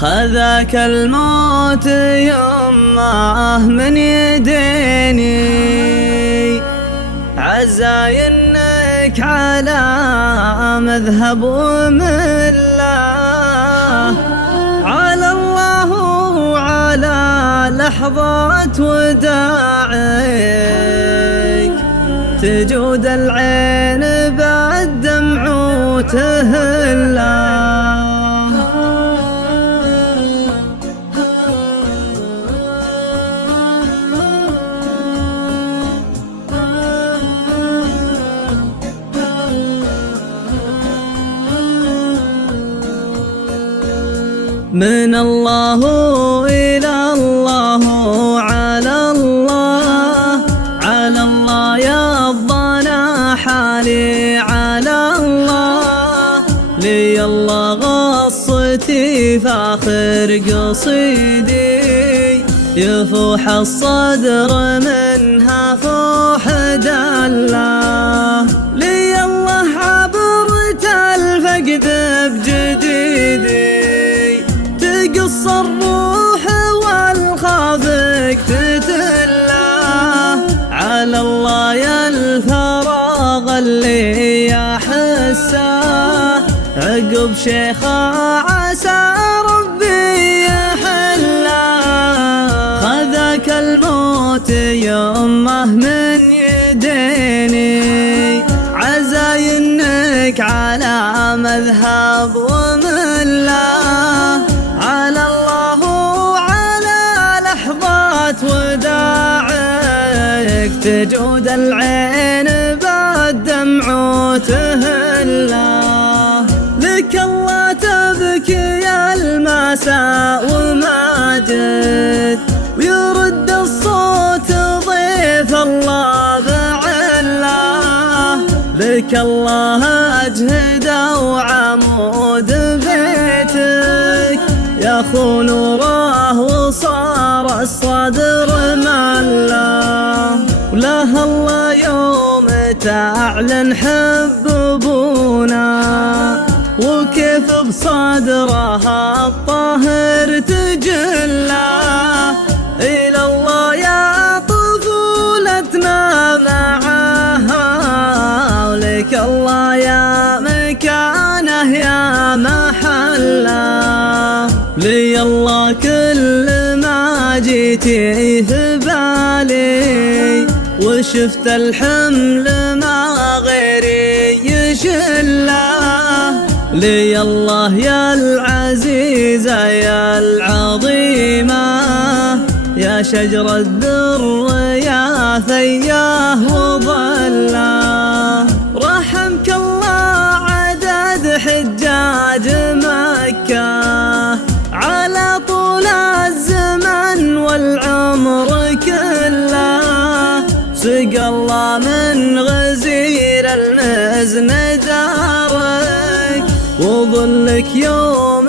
خذاك الموت يمه من يديني، عزاينك على مذهب ومله، على الله وعلى لحظات وداعك تجود العين بالدمع وتهله. من الله إلى الله، على الله على الله يضنا حالي، على الله لي الله غصتي فاخر قصيدي، يفوح الصدر منها فوح دله، لي الله عبرت الفقد بجديدي، تقص الروح والخافك تتله، على الله يا الفراغ اللي يحسه، عقب شيخه عسى ربي يحله، خذاك الموت يمه من يديني، عزاينك على مذهب ومله، على الله وعلى لحظات وداعك تجود العين بالدمع وتهله، لك الله تبكي المساء وماجد، ويرد الصوت ضيف الله بعله، لك الله أجهد وعمود بيتك يخو نوره وصار الصدر مله، ولها الله يوم تعلن حب ابونا، وكيف بصدرها الطاهر تجله، إلى الله يا طفولتنا معها، ولك الله يا مكانه يا محله، لي الله كل ما جيتي في بالي، وشفت الحمل ما غيري يشله، لي الله يا العزيزة يا العظيمة، يا شجر الدر يا ثياه وظله، رحمك الله عدد حجاج مكة، على طول الزمن والعمر كله، سقى الله من غزير المزن دارك، وظلك يوم